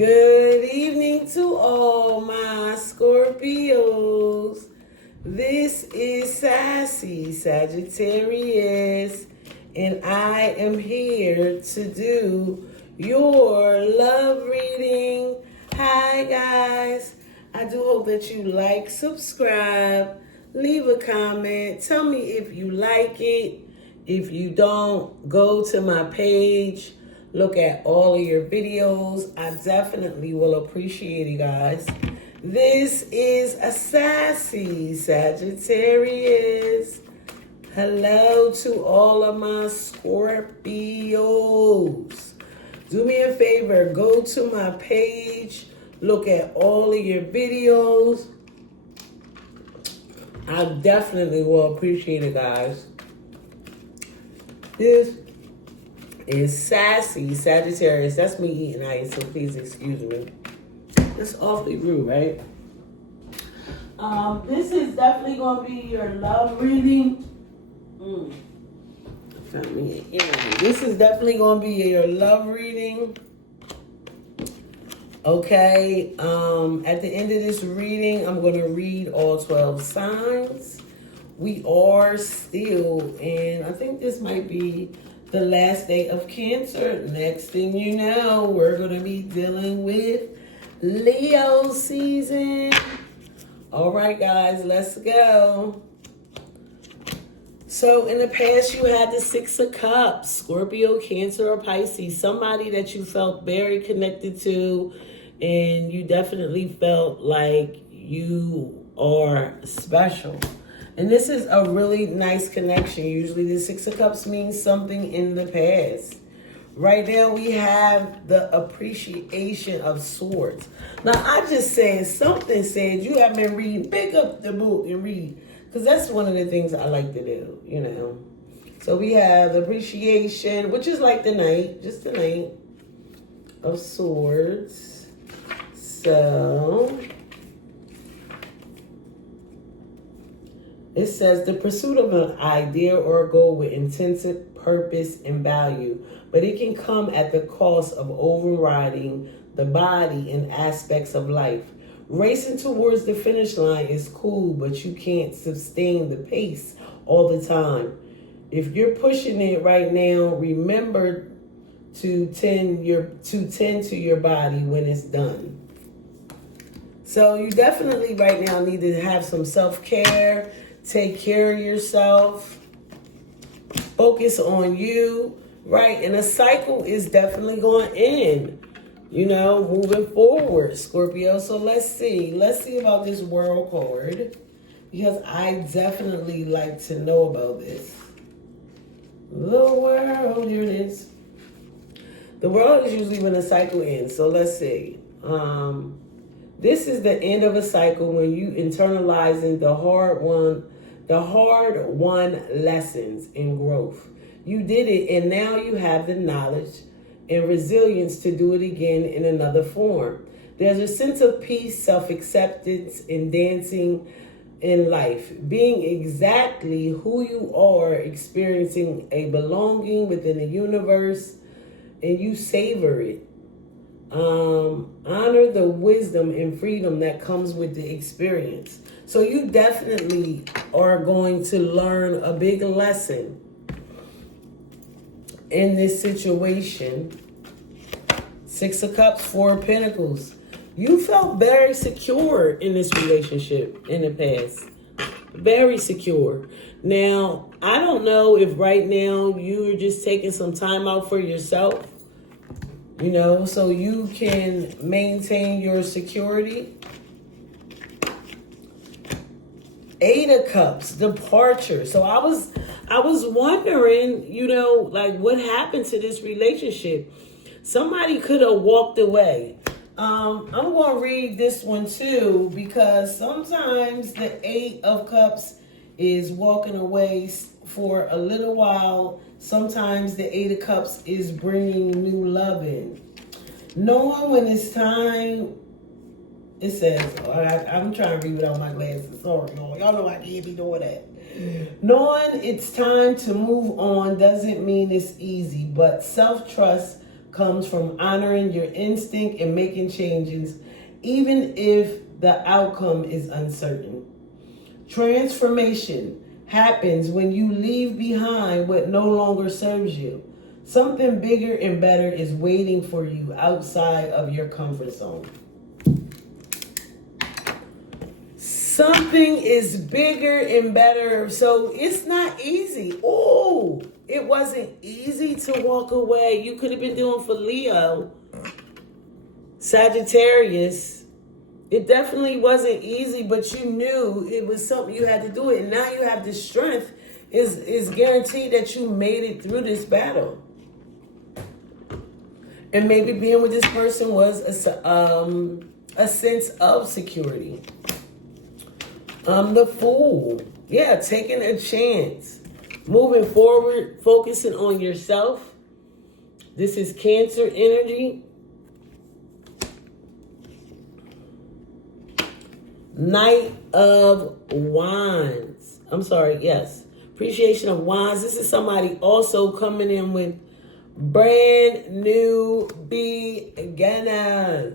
Good evening to all my Scorpios. This is Sassy Sagittarius, and I am here to do your love reading. Hi, guys. I do hope that you like, subscribe, leave a comment. Tell me if you like it. If you don't, go to my page. Look at all of your videos. I definitely will appreciate it, guys. This is a Sassy Sagittarius. Hello to all of my Scorpios. Do me a favor, go to my page. Look at all of your videos. I definitely will appreciate it, guys. This is Sassy Sagittarius. That's me eating ice, so please excuse me. That's awfully rude, right? This is definitely going to be your love reading. This is definitely going to be your love reading. Okay. At the end of this reading, I'm going to read all 12 signs. We are still in, I think this might be the last day of Cancer. Next thing you know, we're going to be dealing with Leo season. All right, guys, let's go. So in the past, you had the Six of Cups, Scorpio, Cancer, or Pisces, somebody that you felt very connected to, and you definitely felt like you are special. And this is a really nice connection. Usually the Six of Cups means something in the past. Right now we have the appreciation of Swords. Now I just said, something said you have been reading. Pick up the book and read. Because that's one of the things I like to do, you know. So we have appreciation, which is like the Knight, just the Knight of Swords. So it says the pursuit of an idea or a goal with intensive purpose and value, but it can come at the cost of overriding the body and aspects of life. Racing towards the finish line is cool, but you can't sustain the pace all the time. If you're pushing it right now, remember to tend to your body when it's done. So you definitely right now need to have some self-care. Take care of yourself. Focus on you, right? And a cycle is definitely going in, you know, moving forward, Scorpio. So let's see about this World card, because I definitely like to know about this. The World, here it is. The World is usually when a cycle ends. So let's see. This is the end of a cycle when you internalizing the hard-won lessons and growth. You did it, and now you have the knowledge and resilience to do it again in another form. There's a sense of peace, self-acceptance, and dancing in life. Being exactly who you are, experiencing a belonging within the universe, and you savor it. Honor the wisdom and freedom that comes with the experience. So you definitely are going to learn a big lesson in this situation. Six of Cups, Four of Pentacles. You felt very secure in this relationship in the past. Very secure. Now, I don't know if right now you're just taking some time out for yourself, you know, so you can maintain your security. Eight of Cups, departure. So I was wondering, you know, like what happened to this relationship? Somebody could have walked away. I'm going to read this one too, because sometimes the Eight of Cups is walking away for a little while. Sometimes the Eight of Cups is bringing new love in. Knowing when it's time, it says, I'm trying to read without my glasses. Sorry, y'all. Y'all know I can't be doing that. Knowing it's time to move on doesn't mean it's easy, but self-trust comes from honoring your instinct and making changes, even if the outcome is uncertain. Transformation happens when you leave behind what no longer serves you. Something bigger and better is waiting for you outside of your comfort zone. Something is bigger and better. So it's not easy. Oh, it wasn't easy to walk away. You could have been doing for Leo, Sagittarius. It definitely wasn't easy, but you knew it was something you had to do it. And now you have the strength. Is guaranteed that you made it through this battle. And maybe being with this person was a sense of security. The Fool. Yeah, taking a chance. Moving forward, focusing on yourself. This is Cancer energy. Knight of Wands. I'm sorry, yes. Appreciation of Wands. This is somebody also coming in with brand new beginners.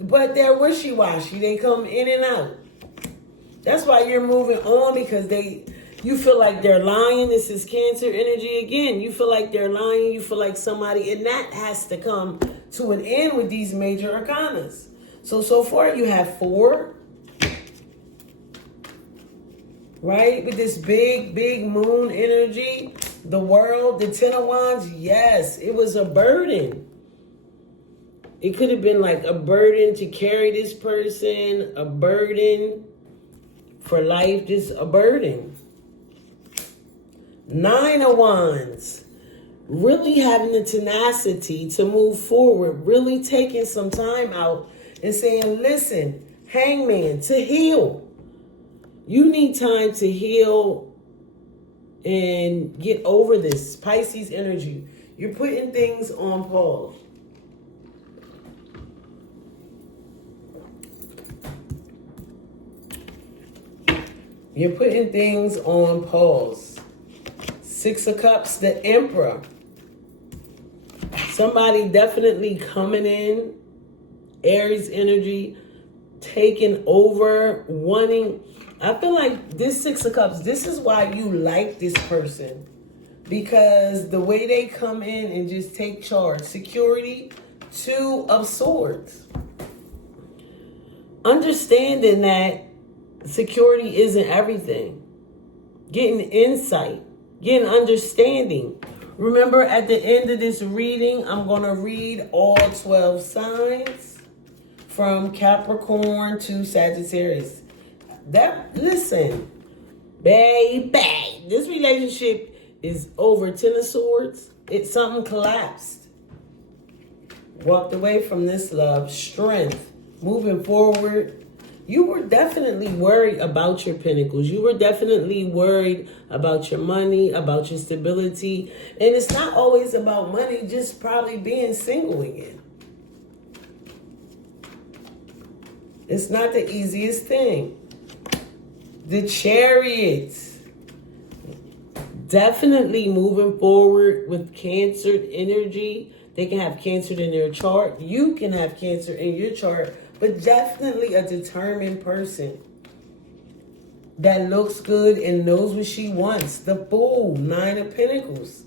But they're wishy-washy. They come in and out. That's why you're moving on, because you feel like they're lying. This is Cancer energy again. You feel like they're lying. You feel like somebody, and that has to come to an end with these major arcanas. So far you have 4. Right? With this big moon energy, the World, the 10 of Wands, yes, it was a burden. It could have been like a burden to carry this person, a burden for life, just a burden. 9 of Wands, really having the tenacity to move forward, really taking some time out and saying, listen, Hangman, to heal. You need time to heal and get over this. Pisces energy. You're putting things on pause. You're putting things on pause. 6 of Cups, the Emperor. Somebody definitely coming in. Aries energy, taking over, wanting. I feel like this 6 of Cups, this is why you like this person. Because the way they come in and just take charge. Security, 2 of Swords. Understanding that security isn't everything. Getting insight. Getting understanding. Remember, at the end of this reading, I'm going to read all 12 signs. From Capricorn to Sagittarius. Listen, baby, this relationship is over. 10 of Swords. It's something collapsed. Walked away from this love. Strength. Moving forward. You were definitely worried about your pinnacles. You were definitely worried about your money, about your stability. And it's not always about money, just probably being single again. It's not the easiest thing. The Chariot. Definitely moving forward with Cancer energy. They can have Cancer in their chart. You can have Cancer in your chart. But definitely a determined person that looks good and knows what she wants. The Fool. 9 of Pentacles.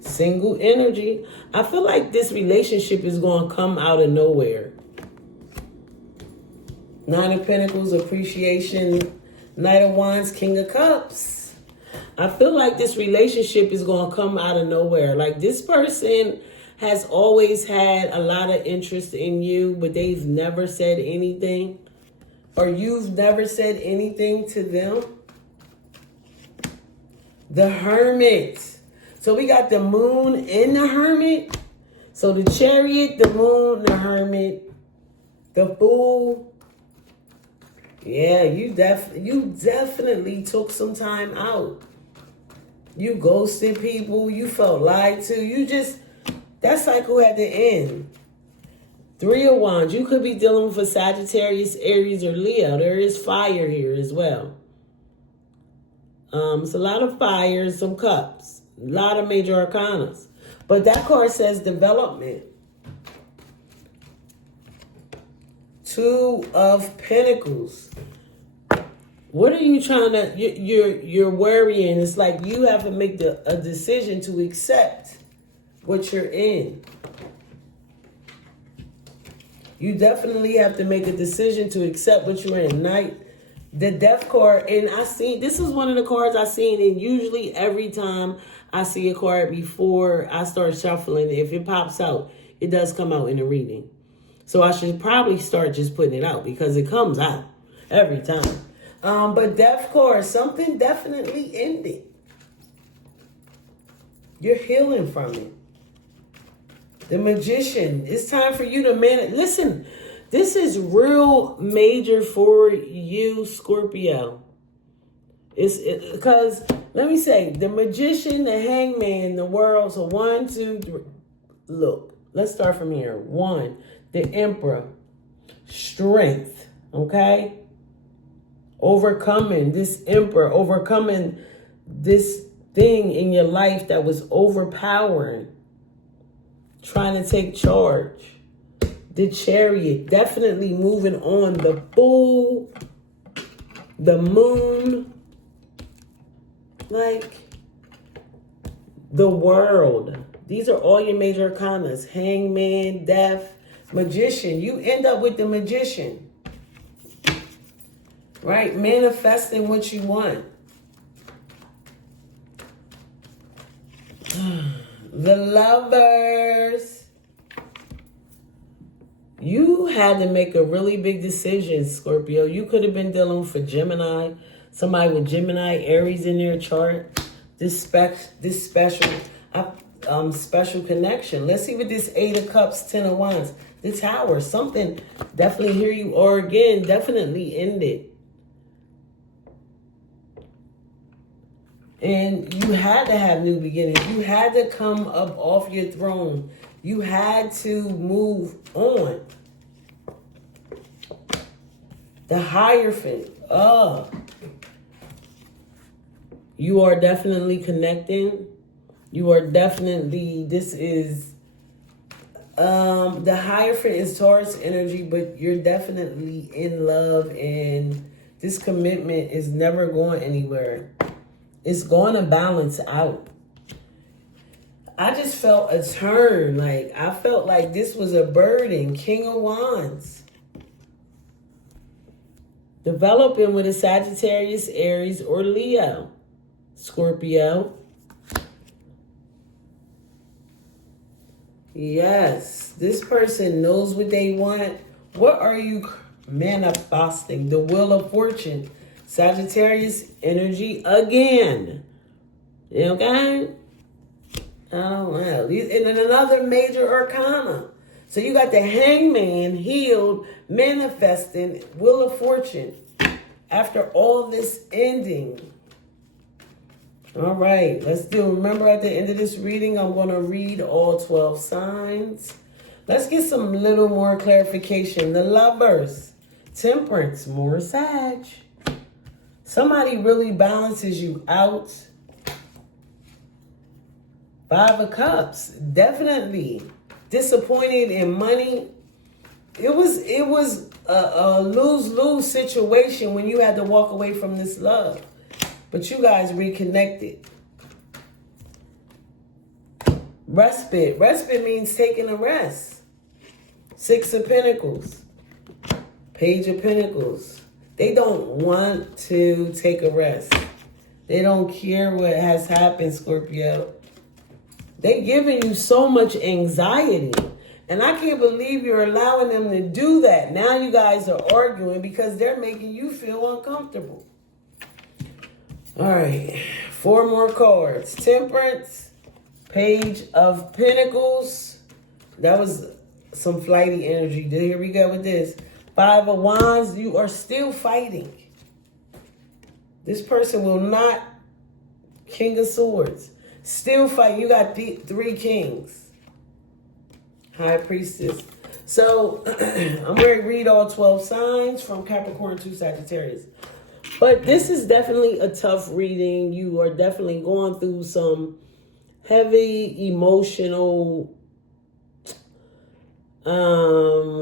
Single energy. I feel like this relationship is going to come out of nowhere. 9 of Pentacles, appreciation. Knight of Wands, King of Cups. I feel like this relationship is going to come out of nowhere. Like, this person has always had a lot of interest in you, but they've never said anything. Or you've never said anything to them. The Hermit. So we got the Moon and the Hermit. So the Chariot, the Moon, the Hermit, the Fool. Yeah, you definitely took some time out. You ghosted people. You felt lied to. That cycle had to end. 3 of Wands. You could be dealing with a Sagittarius, Aries, or Leo. There is fire here as well. It's a lot of fire, some cups. A lot of major arcanas. But that card says development. Two of Pentacles. What are you trying to, you're worrying. It's like you have to make a decision to accept what you're in. You definitely have to make a decision to accept what you're in. The Death card, and this is one of the cards I seen, and usually every time I see a card before I start shuffling, if it pops out, it does come out in a reading. So I should probably start just putting it out because it comes out every time. But Death card, something definitely ended. You're healing from it. The Magician, it's time for you to listen, this is real major for you, Scorpio. Because, let me say, the Magician, the Hangman, the World. So 1, 2, 3. Look, let's start from here. 1, the Emperor. Strength, okay? Overcoming this Emperor, overcoming this thing in your life that was overpowering. Trying to take charge. The Chariot, definitely moving on. The Fool, the Moon, like the World. These are all your major arcanas. Hangman, Death, Magician. You end up with the Magician. Right? Manifesting what you want. The Lovers. You had to make a really big decision, Scorpio. You could have been dealing for Gemini. Somebody with Gemini, Aries in their chart. This special connection. Let's see what this 8 of Cups, 10 of Wands. The Tower. Something definitely, here you are again. Definitely ended. And you had to have new beginnings. You had to come up off your throne. You had to move on. The Hierophant. You are definitely connecting. You are definitely, the Hierophant is Taurus energy, but you're definitely in love, and this commitment is never going anywhere. It's going to balance out. I just felt a turn. Like, I felt like this was a burden. King of Wands. Developing with a Sagittarius, Aries, or Leo. Scorpio. Yes. This person knows what they want. What are you manifesting? The Wheel of Fortune. Sagittarius energy again. Okay? Oh, wow. And then another major arcana. So you got the Hangman, healed, manifesting, Wheel of Fortune. After all this ending. All right, let's do. Remember, at the end of this reading, I'm going to read all 12 signs. Let's get some little more clarification. The Lovers, Temperance, more Sag. Somebody really balances you out. 5 of Cups, definitely disappointed in money. It was a lose-lose situation when you had to walk away from this love. But you guys reconnected. Respite. Respite means taking a rest. 6 of Pentacles. Page of Pentacles. They don't want to take a rest. They don't care what has happened, Scorpio. They're giving you so much anxiety. And I can't believe you're allowing them to do that. Now you guys are arguing because they're making you feel uncomfortable. All right. 4 more cards. Temperance. Page of Pentacles. That was some flighty energy. Here we go with this. 5 of Wands. You are still fighting. This person will not. King of Swords. Still fighting. You got 3 kings. High Priestess. So, I'm going to read all 12 signs from Capricorn to Sagittarius. But this is definitely a tough reading. You are definitely going through some heavy emotional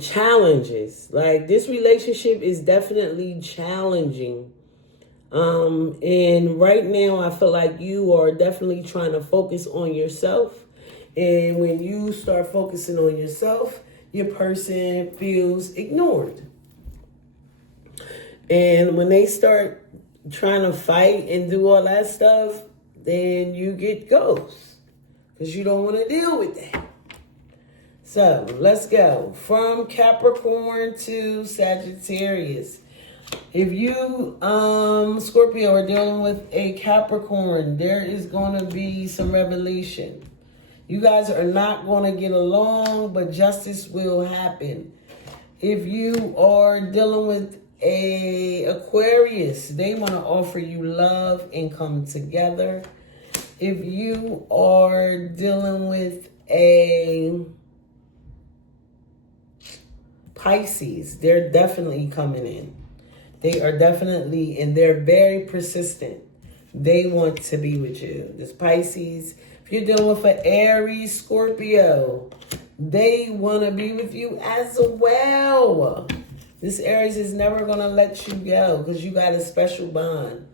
challenges. Like, this relationship is definitely challenging. And right now I feel like you are definitely trying to focus on yourself. And when you start focusing on yourself, your person feels ignored. And when they start trying to fight and do all that stuff, then you get ghosts because you don't want to deal with that. So let's go from Capricorn to Sagittarius. If you, Scorpio, are dealing with a Capricorn, there is going to be some revelation. You guys are not going to get along, but justice will happen. If you are dealing with a Aquarius, they want to offer you love and come together. If you are dealing with a Pisces, they're definitely coming in. They are definitely, and they're very persistent. They want to be with you. This Pisces, if you're dealing with an Aries, Scorpio, they want to be with you as well. This Aries is never going to let you go because you got a special bond.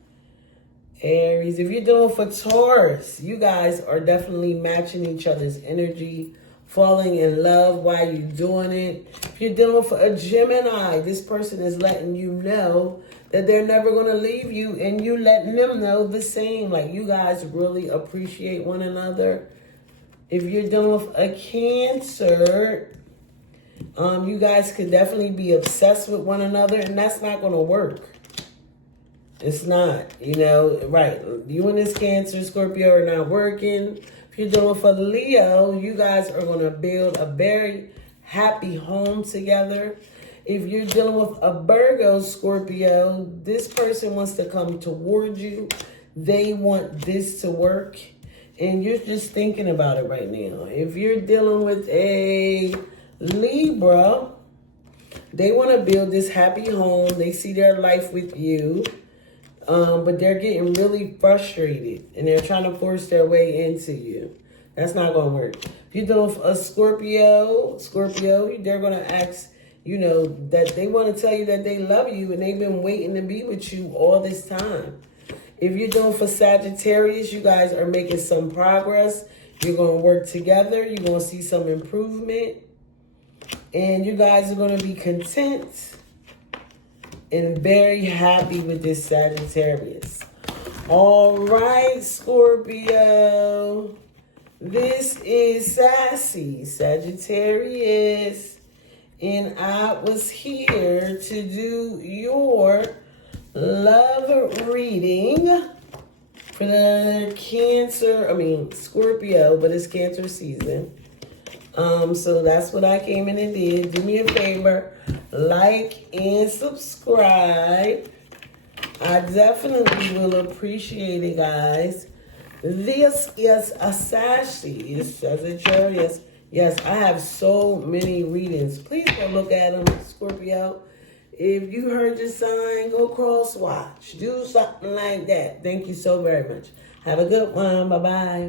Aries, if you're dealing with a Taurus, you guys are definitely matching each other's energy, falling in love while you're doing it. If you're dealing with a Gemini, this person is letting you know that they're never going to leave you, and you letting them know the same. Like, you guys really appreciate one another. If you're dealing with a Cancer, you guys could definitely be obsessed with one another, and that's not going to work. It's not, right. You and this Cancer, Scorpio are not working. If you're dealing with a Leo, you guys are going to build a very happy home together. If you're dealing with a Virgo, Scorpio, this person wants to come towards you. They want this to work, and you're just thinking about it right now. If you're dealing with a Libra, they want to build this happy home. They see their life with you. But they're getting really frustrated and they're trying to force their way into you. That's not going to work. If you're dealing with a Scorpio, they're going to ask, that they want to tell you that they love you and they've been waiting to be with you all this time. If you're dealing for Sagittarius, you guys are making some progress. You're going to work together. You're going to see some improvement. And you guys are going to be content and very happy with this Sagittarius. All right, Scorpio. This is Sassy Sagittarius. And I was here to do your love reading for the Scorpio, but it's Cancer season. So that's what I came in and did. Do me a favor, like and subscribe. I definitely will appreciate it, guys. This is a Sagittarius. Yes, I have so many readings. Please go look at them, Scorpio. If you heard your sign, go cross watch. Do something like that. Thank you so very much. Have a good one. Bye-bye.